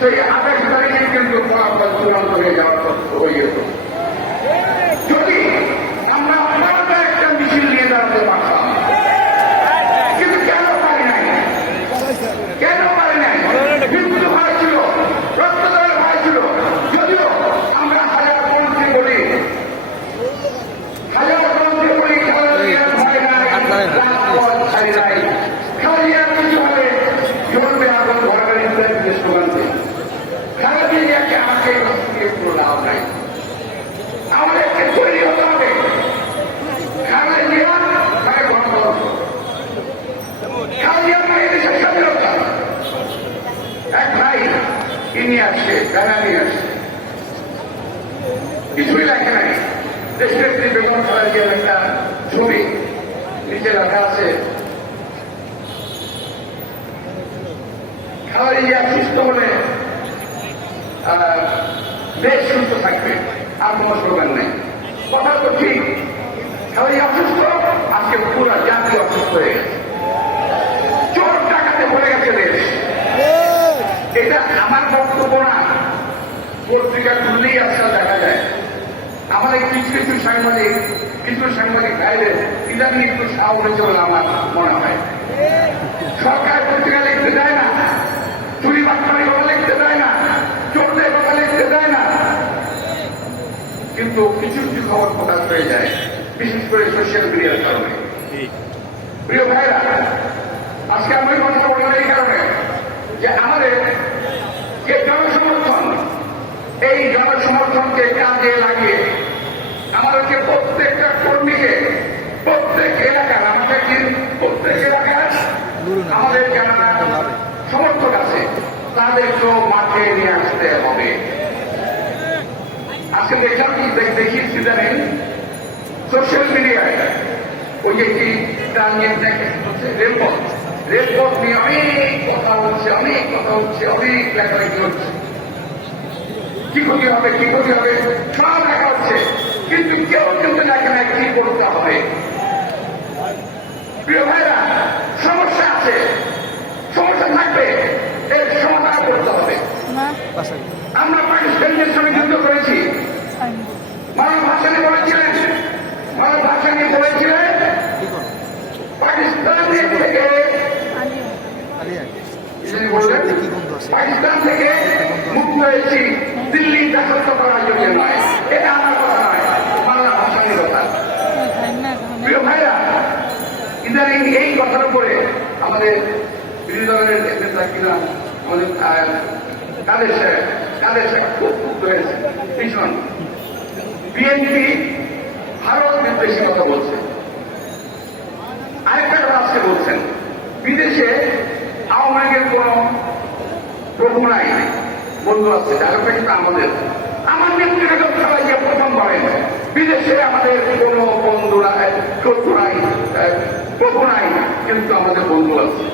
সেই 28 তারিখে কিন্তু ফলাফল চূড়ান্ত হয়ে যাওয়ার তথ্য হয়ে যেত। যদি আমরা আপনারা একটা মিছিল নিয়ে দাঁড়াতে পারতাম, কিন্তু কেন পারি নাই? কেন পারি নাই? মৃত্যু ভয় ছিল, রক্তদানের ভয় ছিল। যদিও আমরা হাজার মন্ত্রী বলি, ভয় নাই, রাজপথ ছাড়ি নাই, খালিয়া কিছু হবে জ্বলবে আগুন ঘরের ইসলামীদের স্লোগানতে। খালেদিয়াকে আমাকে কোনো লাভ নাই। আমাদেরকে তৈরি হতে হবে। খালেদিয়া মানে গণতন্ত্র, খালেদিয়া মানে দেশের স্বাধীনতা। এক ভাই কি নিয়ে আসছে, গানা নিয়ে আসছে, কিছুই লেখে নাই। দেশের বেগম খালেদিয়ার একটা ছবি নিচে লেখা আছে, খালেদিয়া সুস্থ হলে দেশ সুস্থ থাকবে, আর কোনো স্লোগান নেই। কথা তো ঠিক, খালেদিয়া অসুস্থ, আজকে পুরো জাতি অসুস্থ হয়ে গেছে, চোর টাকাতে ভরে গেছে দেশ। এটা আমার বক্তব্য না, পত্রিকা খুললেই আজকাল দেখা যায়। আমাদের কিছু কিছু সাংবাদিক বাইরে ইদানিং একটু সাহস হয়েছে বলে আমার মনে হয়। সরকার পত্রিকা লিখতে দেয় না, চুরি বাটপাড়ির কথা লিখতে দেয় না, চোরদের কথা লিখতে দেয় না, কিন্তু কিছু কিছু খবর প্রকাশ হয়ে যায়, বিশেষ করে সোশ্যাল মিডিয়ার কারণে। প্রিয় ভাইরা, আজকে আমি কথা বললাম এই কারণে যে আমাদের যে জনসমর্থন, এই জনসমর্থনকে কাজে লাগিয়ে আমাদেরকে প্রত্যেকটা কর্মীকে, প্রত্যেক এলাকার, প্রত্যেক এলাকার আমাদের যারা সমর্থক আছে তাদেরকেও মাঠে নিয়ে আসতে হবে। আজকে দেখলাম কি দেখিয়েছি জানেন সোশ্যাল মিডিয়ায়, ওই যে কি রেলপথ নিয়ে অনেক কথা হচ্ছে, অনেক লেখালেখি হচ্ছে, কি ক্ষতি হবে সব লেখা হচ্ছে, কিন্তু কেউ কিন্তু লেখে না কি করতে হবে। প্রিয় ভাইরা, সমস্যা আছে, সমস্যা থাকবে, এর সমাধান করতে হবে। আমরা পাকিস্তানের সঙ্গে যুদ্ধ করেছি, মানব ভাষানি বলেছিলেন পাকিস্তান থেকে মুক্ত হয়েছি দিল্লি দাসত্ব করার জন্য নয়। এটা আমার কথা নয়, বাংলা ভাষার কথা। প্রিয় ভাইরা, ইদানিং এই কথার উপরে আমাদের বিরোধী দলের নেতা কিনা আমাদের কাদের সাহেব খুব ক্ষুব্ধ হয়েছে ভীষণ। বিএনপি ভারত বিদ্বেষী কথা বলছে। আরেকটা কথা আজকে বলছেন, বিদেশে আওয়ামী লীগের কোন প্রভু নাই, বন্ধু আছে, যাদেরটা কিন্তু আমার নেতৃত্ব সবাইকে প্রথম বলেন বিদেশে আমাদের কোন বন্ধু নাই, শত্রু নাই, প্রভু নাই, কিন্তু আমাদের বন্ধু আছে।